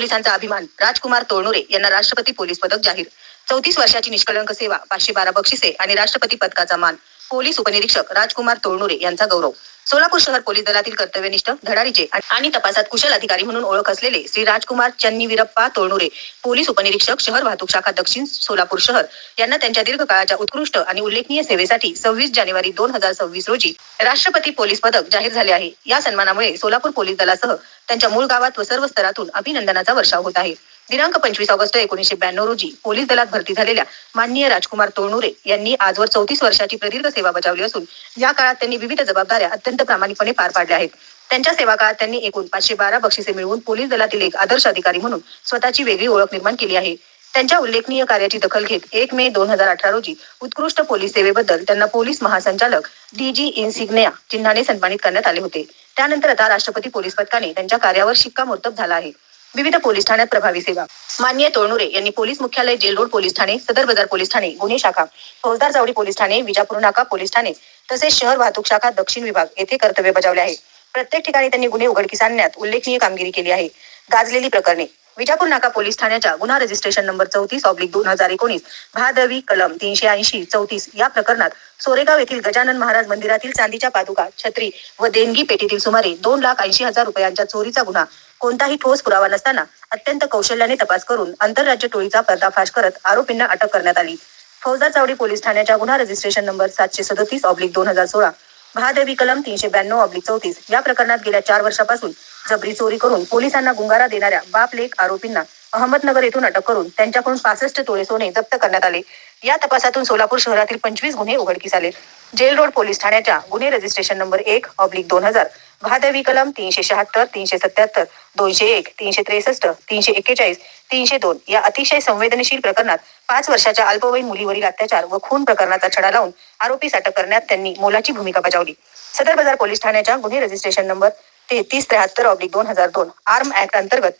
पोलिसांचा अभिमान राजकुमार तोरनुरे यांना राष्ट्रपती पोलीस पदक जाहीर. 34 वर्षाची निष्कलंक सेवा, 512 बक्षिसे आणि राष्ट्रपती पदकाचा मान. पोलीस उपनिरीक्षक राजकुमार तोरनुरे यांचा गौरव. सोलापूर शहर पोलीस दलातील कर्तव्यनिष्ठ, धडाडीचे आणि तपासात कुशल अधिकारी म्हणून ओळख असलेले श्री राजकुमार चन्नीवीरप्पा तोरनुरे, पोलीस उपनिरीक्षक शहर वाहतूक शाखा दक्षिण सोलापूर शहर यांना त्यांच्या दीर्घकाळाच्या उत्कृष्ट आणि उल्लेखनीय सेवेसाठी 26 जानेवारी 2026 रोजी राष्ट्रपती पोलीस पदक जाहीर झाले आहे. या सन्मानामुळे सोलापूर पोलीस दलासह त्यांच्या मूळ गावात व सर्व स्तरातून अभिनंदनाचा वर्षाव होत आहे. दिनांक 25 ऑगस्ट 1992 रोजी पोलीस दलात भरती झालेल्या माननीय राजकुमार तोरनुरे यांनी आजवर 34 वर्षाची प्रदीर्घ सेवा बजावली असून या काळात त्यांनी विविध जबाबदाऱ्या अत्यंत प्रामाणिकपणे पार पाडल्या आहेत. त्यांच्या सेवा काळात त्यांनी एकूण 512 बक्षिसे मिळवून पोलीस दलातील एक आदर्श अधिकारी म्हणून स्वतःची वेगळी ओळख निर्माण केली आहे. त्यांच्या उल्लेखनीय कार्याची दखल घेत 1 मे 2018 रोजी उत्कृष्ट पोलीस सेवेबद्दल त्यांना पोलीस महासंचालक DG इन्सिग्निया चिन्हाने सन्मानित करण्यात आले होते. त्यानंतर आता राष्ट्रपती पोलीस पदकाने त्यांच्या कार्यावर शिक्कामोर्तब झाला आहे. विविध पोलीस ठाण्यात प्रभावी सेवा. माननीय तोरनुरे यांनी पोलीस मुख्यालय, जेल रोड पोलीस ठाणे, सदर बाजार पोलीस ठाणे, गुन्हे शाखा, फौजदार चावडी पोलीस ठाणे, विजापूर नाका पोलीस ठाणे तसेच शहर वाहतूक शाखा दक्षिण विभाग येथे कर्तव्य बजावले आहे. प्रत्येक ठिकाणी त्यांनी गुन्हे उघडकीस आणण्यात उल्लेखनीय कामगिरी केली आहे. गाजलेली प्रकरणे. विजापूर नाका पोलीस ठाण्याच्या गुन्हा रजिस्ट्रेशन नंबर 34/2019 भादवी कलम 380-34 या प्रकरणात सोरेगाव येथील गजानन महाराज मंदिरातील चांदीच्या पादुका, छत्री व देणगी पेटीतील सुमारे 2,80,000 रुपयांच्या चोरीचा गुन्हा कोणताही ठोस पुरावा नसताना अत्यंत कौशल्याने तपास करून आंतरराज्य टोळीचा पर्दाफाश करत आरोपींना अटक करण्यात आली. फौजदार चावडी पोलीस ठाण्याच्या गुन्हा रजिस्ट्रेशन नंबर 737/2016 भादवी कलम 392/34 या प्रकरणात गेल्या 4 वर्षापासून जबरी चोरी करून पोलिसांना गुंगारा देणाऱ्या बाप लेक आरोपींना अहमदनगर येथून अटक करून त्यांच्याकडून 65 तोळे सोने जप्त करण्यात आले. या तपासातून सोलापूर शहरातील 25 गुन्हे उघडकीस आले. जेल रोड पोलीस ठाण्याच्या गुन्हे रजिस्ट्रेशन नंबर 1/2000 भादवी कलम 376, 377, 201, 363, 341, 302 या अतिशय संवेदनशील प्रकरणात 5 वर्षाच्या अल्पवयीन मुलीवरील अत्याचार व खून प्रकरणाचा छडा लावून आरोपीस अटक करण्यात त्यांनी मोलाची भूमिका बजावली. सदर बाजार पोलीस ठाण्याच्या गुन्हे रजिस्ट्रेशन नंबर 3373/2002 आर्म ऍक्ट अंतर्गत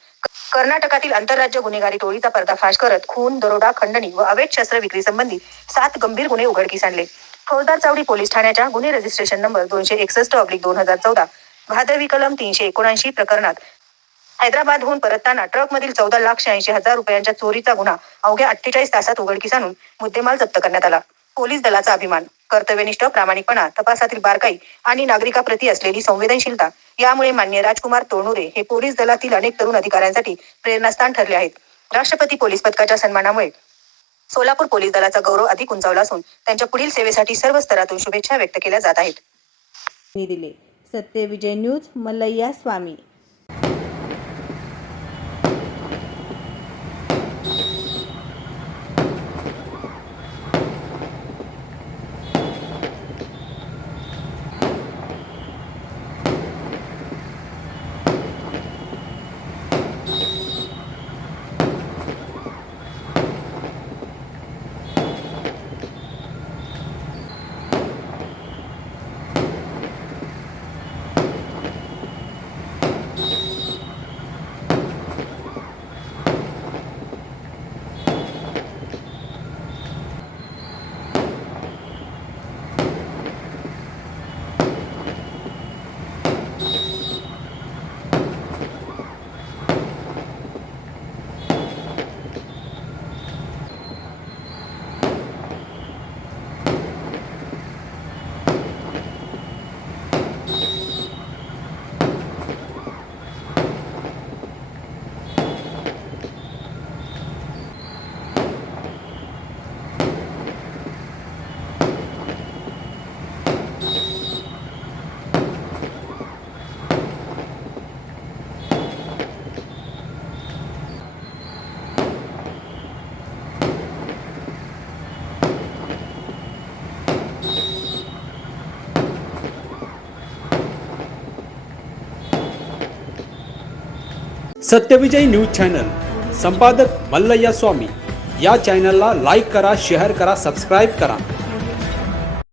कर्नाटकातील आंतरराज्य गुन्हेगारी टोळीचा पर्दाफाश करत खून, दरोडा, खंडणी व अवैध शस्त्र विक्री संबंधी 7 गंभीर गुन्हे उघडकीस आणले. फौजदार चावडी पोलीस ठाण्याच्या गुन्हे रजिस्ट्रेशन नंबर 261/2014 भादवी कलम 379 प्रकरणात हैदराबादहून परतताना ट्रकमधील 14,86,000 रुपयांच्या चोरीचा गुन्हा अवघ्या 48 तासात उघडकीस आणून मुद्देमाल जप्त करण्यात आला. पोलीस दलाचा अभिमान, कर्तव्यनिष्ठ, प्रामाणिकपणा, तपासातील बारकाई आणि नागरिकाप्रती असलेली संवेदनशीलता यामुळे माननीय राजकुमार तोरनुरे हे पोलीस दलातील अनेक तरुण अधिकाऱ्यांसाठी प्रेरणास्थान ठरले आहेत. राष्ट्रपती पोलीस पदकाच्या सन्मानामुळे सोलापूर पोलीस दलाचा गौरव अधिक उंचावला असून त्यांच्या पुढील सेवेसाठी सर्व स्तरातून शुभेच्छा व्यक्त केल्या जात आहेत. हे दिले सत्यविजय न्यूज मल्लय्या स्वामी. सत्यविजय न्यूज चॅनल, संपादक मल्लय्या स्वामी. या चॅनलला लाईक करा, शेअर करा, सबस्क्राईब करा.